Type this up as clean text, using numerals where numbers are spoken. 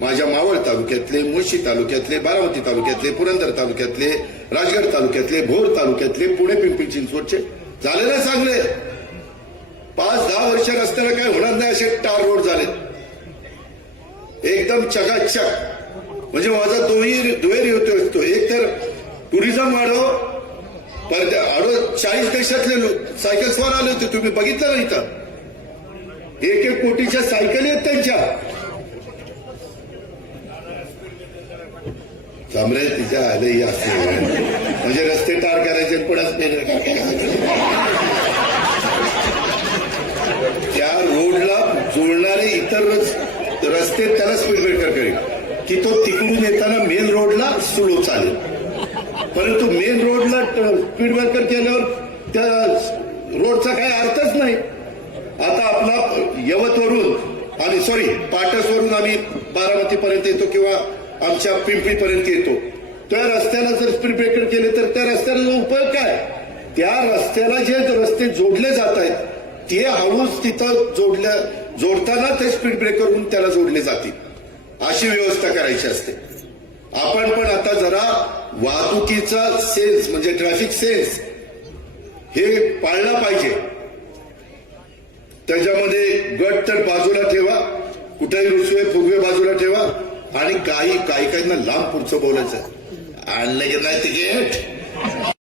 माझ्या मावळ तालुक्यातले, मुळशी तालुक्यातले, बारामती तालुक्यातले, पुरंदर तालुक्यातले, राजगड तालुक्यातले, भोर तालुक्यातले, पुणे पिंपरी चिंचवडचे झाले ना चांगले. 5-10 वर्ष रस्त्याला काय होणार नाही असे टार रोड झाले, एकदम चकाचक. म्हणजे माझा दुहेरी होतो. एक तर टुरिझम वाढव, पर 40 देशातले सायकल स्वार आले होते, तुम्ही बघितलं ना इथं. 1-1 कोटीच्या सायकली आहेत त्यांच्या. समरे तिच्या आले असते म्हणजे रस्ते टार करायचे पडत त्या रोडला जोडणारे इतर रस्ते त्याला स्पीड ब्रेकर करेल की तो तिकडून येताना मेन रोडला स्लो चालेल. परंतु मेन रोडला स्पीड ब्रेकर केल्यावर त्या रोडचा काही अर्थच नाही. आता आपला यवतवरून आणि पाटसवरून आम्ही बारामतीपर्यंत येतो किंवा आमच्या पिंपरीपर्यंत येतो. त्या रस्त्याला जर स्पीड ब्रेकर केले तर त्या रस्त्याला उपयोग काय. त्या रस्त्याला जे रस्ते जोडले जात आहेत ते हळूच तिथं जोडताना ते स्पीड ब्रेकर होऊन त्याला जोडले जातील, अशी व्यवस्था करायची असते. आपण पण आता जरा वाहतुकीचा सेन्स म्हणजे ट्रॅफिक सेन्स हे पाळला पाहिजे. त्याच्यामध्ये गट तर बाजूला ठेवा, कुठेही रुसवे फुगवे बाजूला ठेवा. आणि काही काहींना लांब पुढचं बोलायचं आणलं की नाही तिकीट